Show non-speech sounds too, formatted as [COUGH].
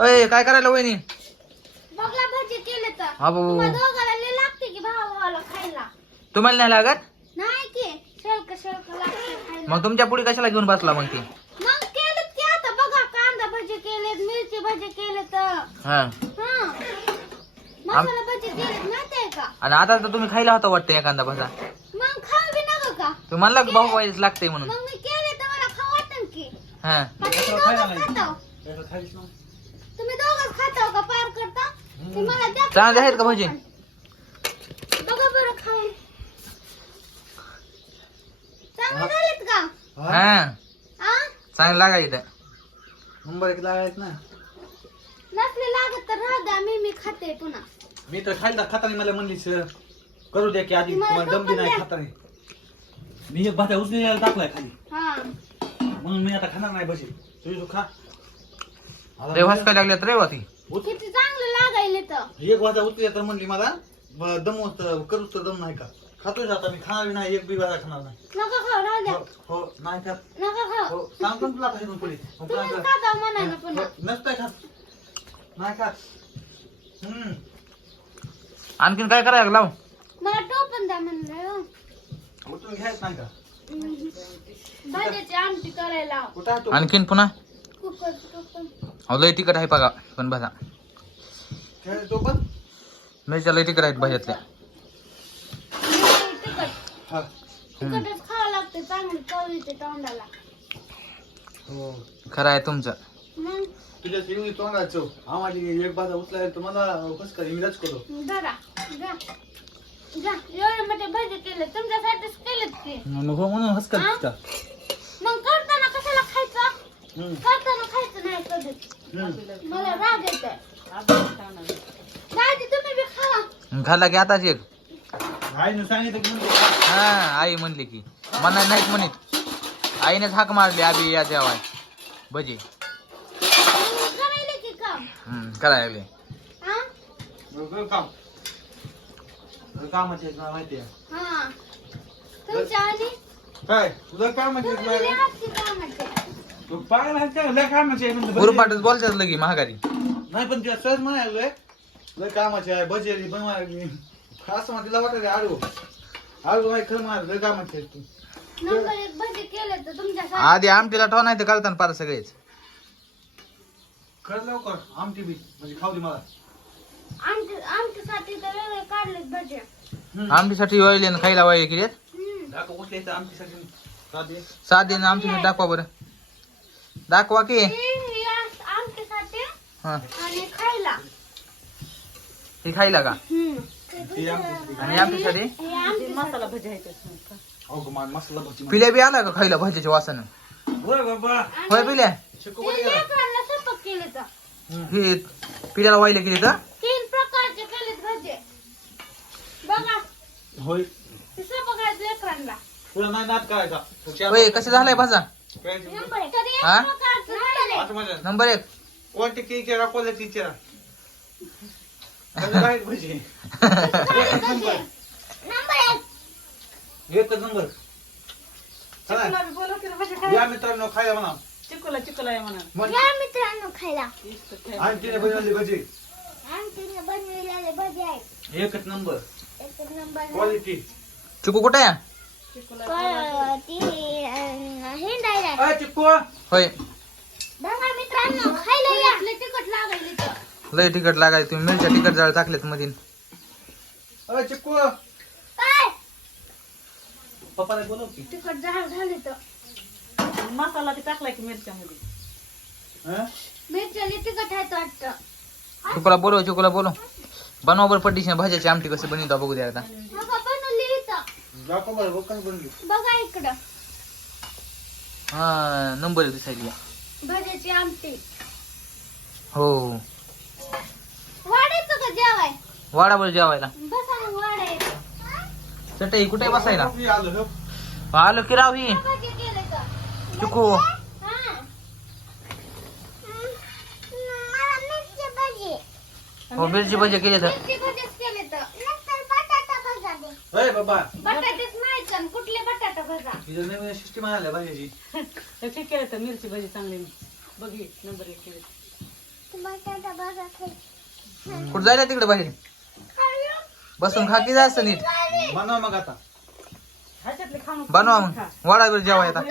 अय काय करायला वहिनी? बघला भजी केले तर. अबो तुम्हा दोघाला लय लागते की भावाला खायला? तुम्हाला नाही लागत? नाही की. शेळक शेळक लागते खायला. मग तुमच्यापुढे कशाला घेऊन बसला मग ती? मग केलेत की आता बघा कांदा भजी केलेत मिरची भजी केले तर. हा. हा. मसाला भजी केलेत माहितीये का? आणि आता तर तुम्ही खायला होता वाटतं एखादा भाजा. मग खाऊ बी नका का? तुम्ही म्हणला की भाऊ पाहिजे लागतंय म्हणून. मग मी केले तर मला खाऊ वाटन की. हा. तुम्ही तुम्ही दोघंच खाताव का? पार करता? ते मला द्या. चांगले आहेत का भजी बघा बरं खाऊन. चांगले झालेत का? हा. आ? चांगलं लागा इथं. नंबर एक लागायच ना. नसले लागत तर राहू द्या. मी मी खाते पुन्हा. मी तर खायला खाताना मला म्हणली सर करू द्या की आधी. तुम्हाला तुम्हाला दम बी नाही. खाताना. मी एक भात्या उचलेला टाकलाय खाली. हा. म्हणून मी आता खाणार नाही बशी तुझी तू खा. आता रे वास काय लागल्यात रे वा ती उत- किती चांगलं लागायले तर. एक वाजा उचली तर म्हणली मला ब- दम होत करूच तर दम नाही का? खातोय आता मी खाणार नाही एक बी वाजा खाणार नाही. नका खाऊ राहू द्या. हो हो नाही का नका खाऊ. हो सांगतो ना तुला कसं पुढे मग पुन्हा तुम्ही कर. खाता म्हणा ना पुन्हा. हो, नसतंय खात. नाही खात. हम्म. आणखीन काय करायला लाव. मला टोपण द्या म्हणलं हो. मग तुम्ही घ्यायच नाही का? हम्म. भाज्याची आमटी करायला कुठं आहे तो? आणखीन पुन्हा? कुकर टोपण अहो लय तिकट आहे बघा पण भाजा पण? मिरच्या लय तिकट आहेत भाज्यातल्या. हा. तिखटच खावं लागतं चांगली चव येते तोंडाला. हो. खरं आहे तुमचं. मग? तुझ्या एवढी तोंडाचं आम्हाला एक बाजा उचलाय तर मला कसं काय इंग्रज करू जा जा एवढे मोठे भजी केले तुमच्यासाठीच केलेत की. म्हणून हस हा? मग करताना कशाला खायचं. करताना खायचं नाही कधीच. मला राग येते दादी तुम्ही बी खावा घाला की आताच एक? आईनं सांगितलं की म्हणते. हा आई म्हणली की. मना नाहीत म्हणित. आईनेच हाक मारली आबी या जेवाय भजी. करायला की काम? हम्म, करायला लागले. हा? बरं काम. बरं कामाचे आहेत ना माहिती आहे हा. तुमच्या आणि काय? तुझं कामाचे आहेत तुम्ही लय ना? हसकी कामाचे तू पागल आहेस का? लय कामाचे आहे म्हणते. गुरुपाठच बोलतात लगी महागारी. नाही पण तिला सहज म्हणायलोय लय कामाचे आहे बजेरी बनवायला असं मग तिला वाटत आडू आडू आहे खरं म्हणाल लय कामाचे आहेत तू. नंबर एक भजी केले तर तुमच्यासाठी. आधी आमटीला ठेवा नाही तर घालताना पार सगळेच. खरं लवकर आमटी बी म्हणजे खाऊ दे मला. आमच्या आमच्यासाठी तर वेगळे काढलेत भजी हम्म. आमटीसाठी वाळले आणि खायला वाळले की रे हम्म. दाखव आमटीसाठी? साधे. सात दिन आमटी दाखवा बरं. दाखवा की. हे- हे हा. आणि खायला. ही खायला का? आणि हे आमच्यासाठी. मसाला भजी आहे अहो ग, मा- मसाला भजी पिल्या बी आला का खायला भाजीच्या वासानं? होय बाबा. होय पिल्या? ते. लेकरांना स्वयंपाक केले तर. ही पिल्याला गेली तर? तीन प्रकारचे केलेत भजे. बघा. होय. ते स्वयंपाक आहेत लेकरांना. तुला नाही नाद करायचा. तू चार- होय कसं झालाय भाजा? हा? नंबर एक. कोणते की विचारा कोणाची विचारा कसं काय भजी झाले भजे. नंबर एक. एकच नंबर चला. खायला. या मित्रांनो खाया म्हणा. चिकूला चिकूला आहे म्हणा. मग या मित्रांनो खायला. खायला. आणखीने बनवली भजी. आमटीने बनवलेले भजे आहेत एकच नंबर एक नंबर क्वालिटी चिकू कुठे आहे? चिकूला ती चिक्कू. होय. बघा मित्रांनो खायला या तिखट लागायली तर लय तिखट लागायचं तुम्ही मिरच्या तिखट जाळ टाकल्यात मधीन. चिक्कू. काय? पप्पाला बोलव की. तिखट झाड झाले तर मसाला बी टाकलाय की मिरच्यामध्ये. हं? मिरच्याने तिखट आहे वाटतं. चिकूला बोलव चिकूला बोलव. बनवा बरं पट्टीशी भाज्याची आमटी कशी बनवता बघू द्या आता. बघा बनवली इथं. दाखव बरं बघ कसं बनली. बघा इकडं. हा नंबर दिसायली भज्याची आमटी. हो. वाढायचं का जेवाय? वाडा बरं जेवायला. बसा मग वाढायचं चटई कुठे बसायला? आलं हो. आलो की राव ही. भजी केले तर चिकू. हा. मला मिरची भजी. हो मिरची भजी केली तर. मिरची भजीच केले तर. नंतर बटाटा भजा दे. अय बाबा. तर भजा तुझं नवीन सिस्टीम आल्या भाज्याची तर [LAUGHS] ठीक केलं तर मिरची भजी चांगली बघी नंबर एक केली कुठं जायला तिकडे बाहेर? बसून खा की जास्त नीट. बनवा मग आता. ह्याच्यातले खाणं बनवा मग. वाडा वेळ जेवा येतात